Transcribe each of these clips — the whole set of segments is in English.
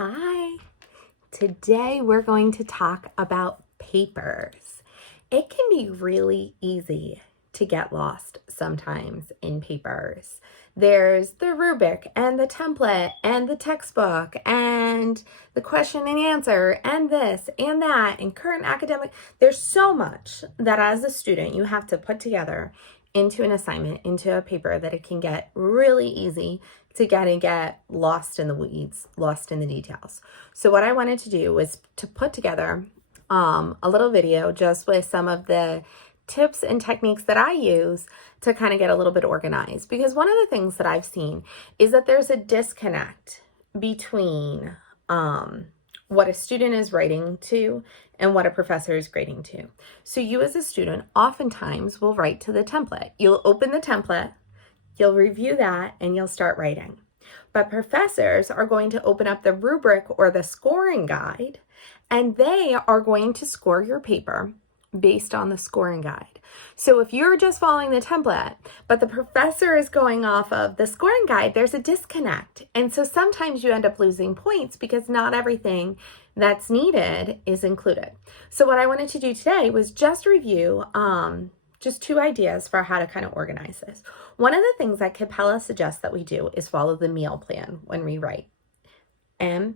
Hi, today we're going to talk about papers. It can be really easy to get lost sometimes in papers. There's the rubric and the template and the textbook and the question and answer and this and that and current academic. There's so much that as a student you have to put together into an assignment, into a paper, that it can get really easy to get lost in the weeds, lost in the details. So what I wanted to do was to put together a little video just with some of the tips and techniques that I use to kind of get a little bit organized. Because one of the things that I've seen is that there's a disconnect between what a student is writing to and what a professor is grading to. So you as a student oftentimes will write to the template. You'll open the template, you'll review that, and you'll start writing. But professors are going to open up the rubric or the scoring guide, and they are going to score your paper based on the scoring guide. So if you're just following the template, but the professor is going off of the scoring guide, there's a disconnect. And so sometimes you end up losing points because not everything that's needed is included. So what I wanted to do today was just review just two ideas for how to kind of organize this. One of the things that Capella suggests that we do is follow the meal plan when we write. M-E-A-L,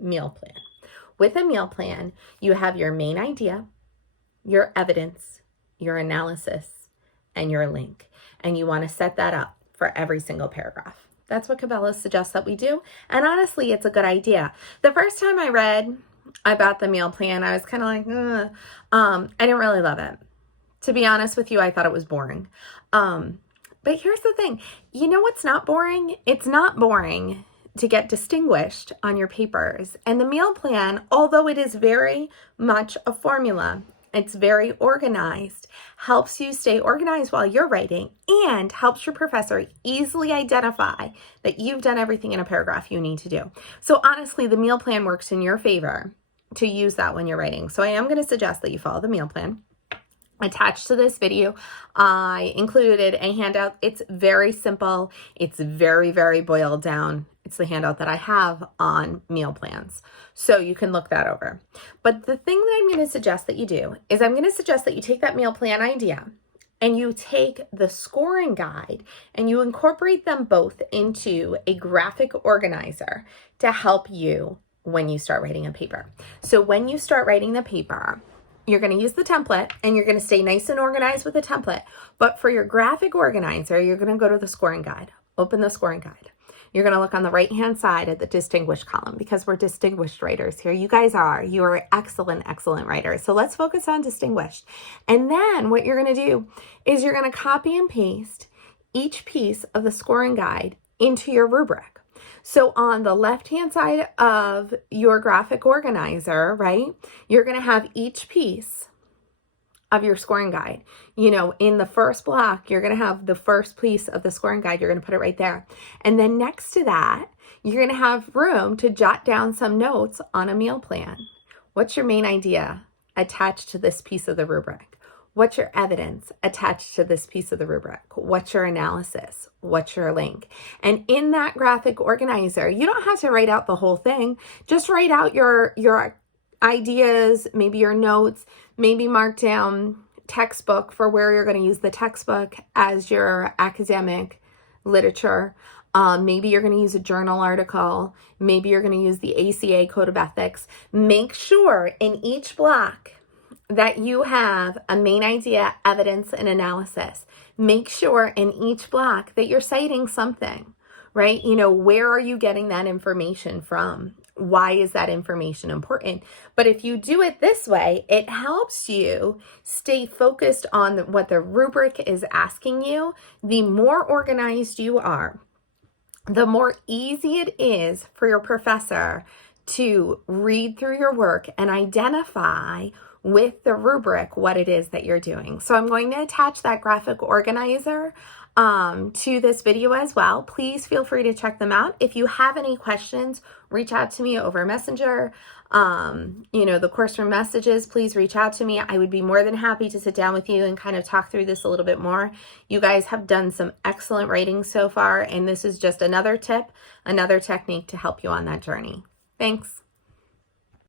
meal plan. With a meal plan, you have your main idea, your evidence, your analysis, and your link. And you want to set that up for every single paragraph. That's what Capella suggests that we do. And honestly, it's a good idea. The first time I read about the meal plan, I was kind of like, I didn't really love it. To be honest with you, I thought it was boring. But here's the thing. You know what's not boring? It's not boring to get distinguished on your papers. And the meal plan, although it is very much a formula, it's very organized, helps you stay organized while you're writing and helps your professor easily identify that you've done everything in a paragraph you need to do. So honestly, the meal plan works in your favor to use that when you're writing. So I am going to suggest that you follow the meal plan. Attached to this video, I included a handout. It's very simple. It's very, very boiled down. It's the handout that I have on meal plans. So you can look that over. But the thing that I'm going to suggest that you do is I'm going to suggest that you take that meal plan idea and you take the scoring guide and you incorporate them both into a graphic organizer to help you when you start writing a paper. So when you start writing the paper, you're going to use the template and you're going to stay nice and organized with the template. But for your graphic organizer, you're going to go to the scoring guide. Open the scoring guide. You're going to look on the right-hand side at the distinguished column because we're distinguished writers here. You guys are. You are excellent, excellent writers. So let's focus on distinguished. And then what you're going to do is you're going to copy and paste each piece of the scoring guide into your rubric. So on the left-hand side of your graphic organizer, right, you're going to have each piece of your scoring guide. You know, in the first block, you're going to have the first piece of the scoring guide. You're going to put it right there. And then next to that, you're going to have room to jot down some notes on a meal plan. What's your main idea attached to this piece of the rubric? What's your evidence attached to this piece of the rubric? What's your analysis? What's your link? And in that graphic organizer, you don't have to write out the whole thing. Just write out your ideas, maybe your notes, maybe mark down textbook for where you're going to use the textbook as your academic literature. Maybe you're going to use a journal article. Maybe you're going to use the ACA Code of Ethics. Make sure in each block that you have a main idea, evidence, and analysis. Make sure in each block that you're citing something, right? You know, where are you getting that information from? Why is that information important? But if you do it this way, it helps you stay focused on what the rubric is asking you. The more organized you are, the more easy it is for your professor to read through your work and identify with the rubric what it is that you're doing. So I'm going to attach that graphic organizer to this video as well. Please feel free to check them out. If you have any questions, reach out to me over Messenger. The course room messages, please reach out to me. I would be more than happy to sit down with you and kind of talk through this a little bit more. You guys have done some excellent writing so far, and this is just another tip, another technique to help you on that journey. Thanks.